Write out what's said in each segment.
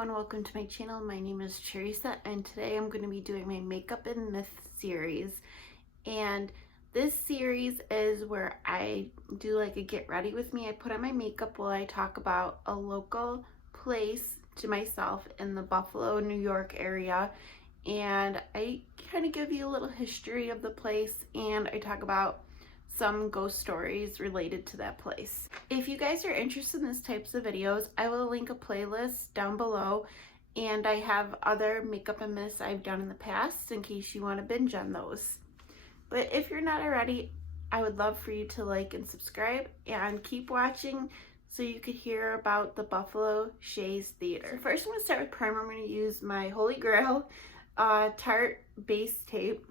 everyone, welcome to my channel. My name is Teresa and today I'm going to be doing my Makeup and Myth series. And this series is where I do like a get ready with me. I put on my makeup while I talk about a local place to myself in the Buffalo, New York area. And I kind of give you a little history of the place and I talk about some ghost stories related to that place. If you guys are interested in these types of videos, I will link a playlist down below, and I have other makeup and myths I've done in the past in case you want to binge on those. But if you're not already, I would love for you to like and subscribe and keep watching so you could hear about the Buffalo Shea'S Theater. First, I'm going to start with primer. I'm going to use my Holy Grail Tarte base tape.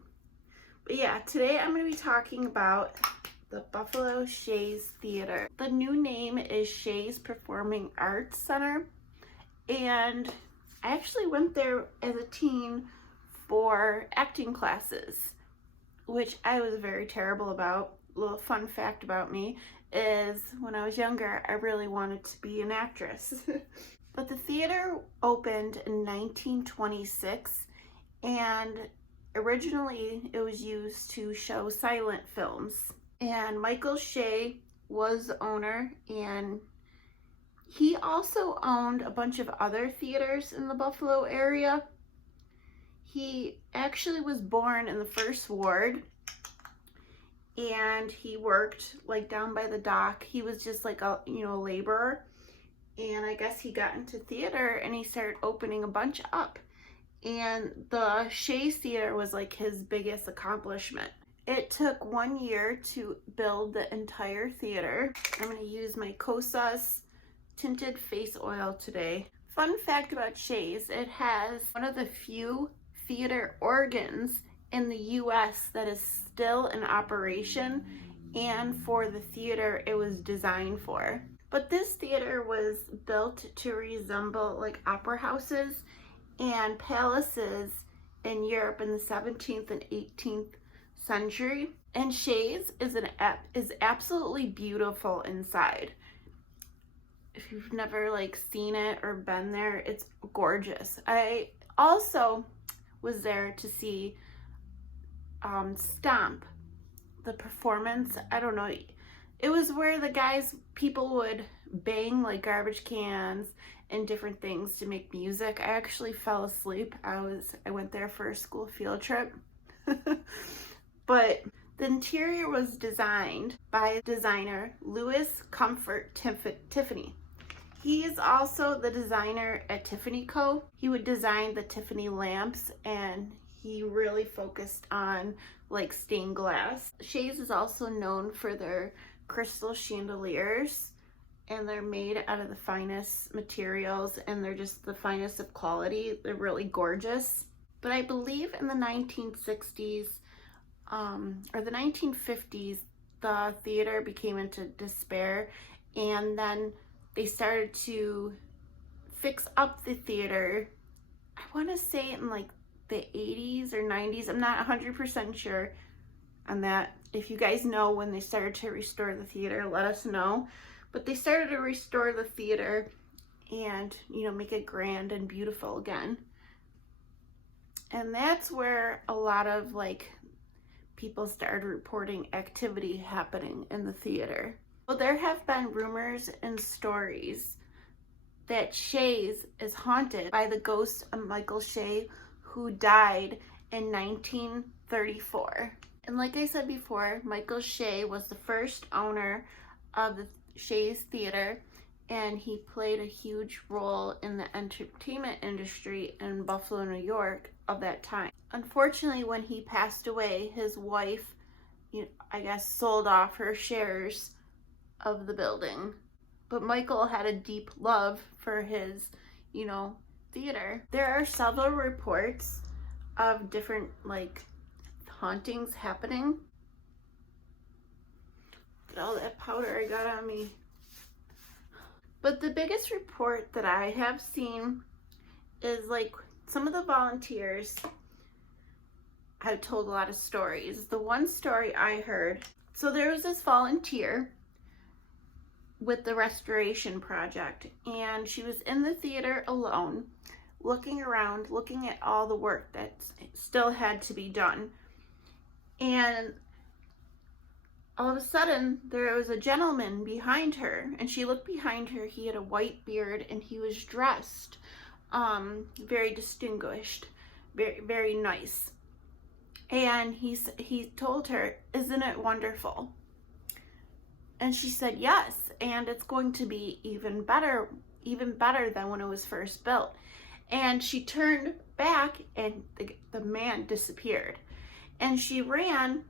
But yeah, today I'm going to be talking about the Buffalo Shea'S Theater. The new name is Shea'S Performing Arts Center, and I actually went there as a teen for acting classes, which I was very terrible about. A little fun fact about me is when I was younger, I really wanted to be an actress. But the theater opened in 1926, and originally it was used to show silent films. And Michael Shea was the owner, and he also owned a bunch of other theaters in the Buffalo area. He actually was born in the First Ward, and he worked like down by the dock. He was just like a laborer, and I guess he got into theater and he started opening a bunch up. And the Shea'S Theater was like his biggest accomplishment. It took 1 year to build the entire theater. I'm going to use my Kosas tinted face oil today. Fun fact about Shea'S, it has one of the few theater organs in the US that is still in operation, and for the theater it was designed for. But this theater was built to resemble like opera houses and palaces in Europe in the 17th and 18th century. And Shea'S is absolutely beautiful inside. If you've never like seen it or been there, it's gorgeous. I also was there to see Stomp, the performance. I don't know, it was where people would bang like garbage cans and different things to make music. I actually fell asleep. I went there for a school field trip. But the interior was designed by designer Louis Comfort Tiffany. He is also the designer at Tiffany Co. He would design the Tiffany lamps, and he really focused on like stained glass. Shea'S is also known for their crystal chandeliers, and they're made out of the finest materials, and they're just the finest of quality. They're really gorgeous. But I believe in the 1960s or the 1950s, the theater became into despair, and then they started to fix up the theater. I want to say in like the 80s or 90s. I'm not 100% sure on that. If you guys know when they started to restore the theater, let us know. But they started to restore the theater and, make it grand and beautiful again. And that's where a lot of like people started reporting activity happening in the theater. Well, there have been rumors and stories that Shea'S is haunted by the ghost of Michael Shea, who died in 1934. And like I said before, Michael Shea was the first owner of the Shea'S Theater, and he played a huge role in the entertainment industry in Buffalo, New York of that time. Unfortunately, when he passed away, his wife, I guess, sold off her shares of the building. But Michael had a deep love for his, theater. There are several reports of different like hauntings happening. Look at all that powder I got on me. But the biggest report that I have seen is like some of the volunteers have told a lot of stories. The one story I heard, so there was this volunteer with the restoration project, and she was in the theater alone, looking around, looking at all the work that still had to be done. And all of a sudden, there was a gentleman behind her, and she looked behind her. He had a white beard, and he was dressed very distinguished, very, very nice. And he told her, "Isn't it wonderful?" And she said, "Yes, and it's going to be even better than when it was first built." And she turned back, and the man disappeared. And she ran,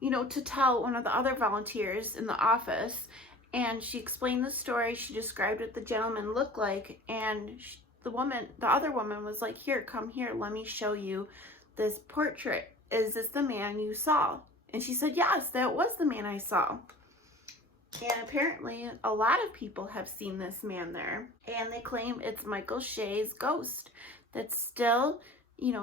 to tell one of the other volunteers in the office, and she explained the story. She described what the gentleman looked like, and the other woman was like, "Here, come here, let me show you this portrait. Is this the man you saw?" And she said, "Yes, that was the man I saw." And apparently a lot of people have seen this man there, and they claim it's Michael Shea'S ghost that still,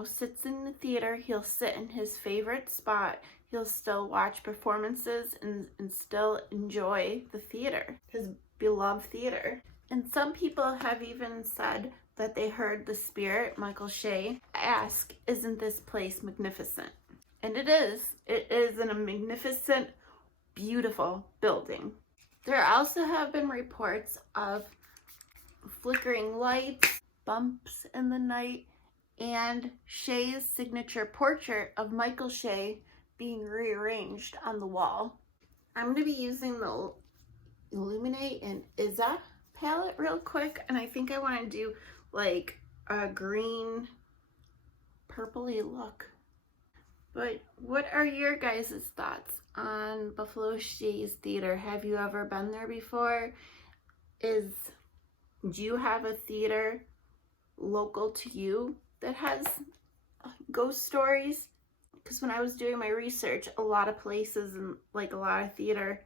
sits in the theater. He'll sit in his favorite spot. He'll still watch performances and still enjoy the theater, his beloved theater. And some people have even said that they heard the spirit, Michael She'a, ask, "Isn't this place magnificent?" And it is. It is a magnificent, beautiful building. There also have been reports of flickering lights, bumps in the night, and Shea'S signature portrait of Michael She'a being rearranged on the wall. I'm going to be using the Illuminate and Iza palette real quick, and I think I want to do like a green purpley look. But what are your guys' thoughts on Buffalo Shea'S Theater? Have you ever been there before? Do you have a theater local to you that has ghost stories? Because when I was doing my research, a lot of places and like a lot of theaters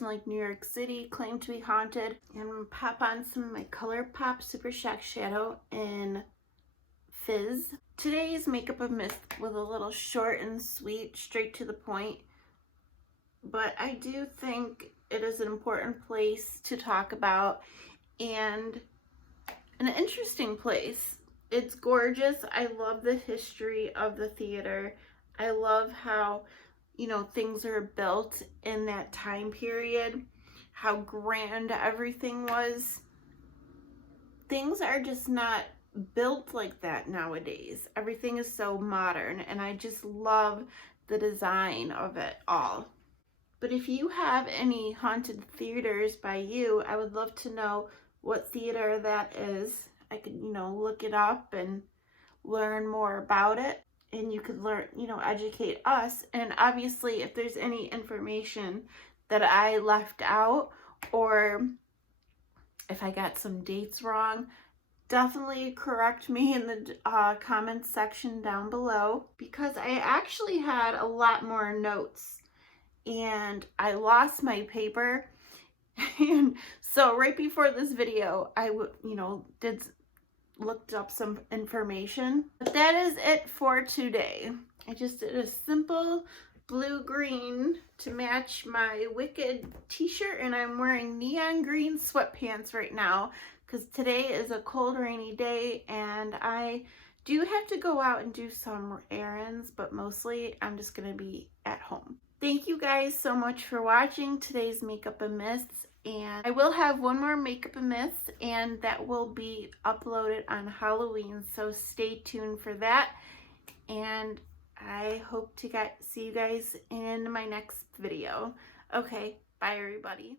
in like New York City claim to be haunted. And I'm gonna pop on some of my ColourPop Super Shock Shadow in Fizz. Today's Makeup of Mist was a little short and sweet, straight to the point, but I do think it is an important place to talk about and an interesting place. It's gorgeous. I love the history of the theater. I love how, things are built in that time period, how grand everything was. Things are just not built like that nowadays. Everything is so modern, and I just love the design of it all. But if you have any haunted theaters by you, I would love to know what theater that is. I could, look it up and learn more about it, and you could learn, educate us. And obviously, if there's any information that I left out, or if I got some dates wrong, definitely correct me in the comments section down below, because I actually had a lot more notes and I lost my paper. And so right before this video, I looked up some information. But that is it for today. I just did a simple blue-green to match my Wicked t-shirt, and I'm wearing neon green sweatpants right now because today is a cold, rainy day, and I do have to go out and do some errands, but mostly I'm just going to be at home. Thank you guys so much for watching today's Makeup and Myths, and I will have one more Makeup and Myths, and that will be uploaded on Halloween, so stay tuned for that, and I hope to see you guys in my next video. Okay, bye everybody.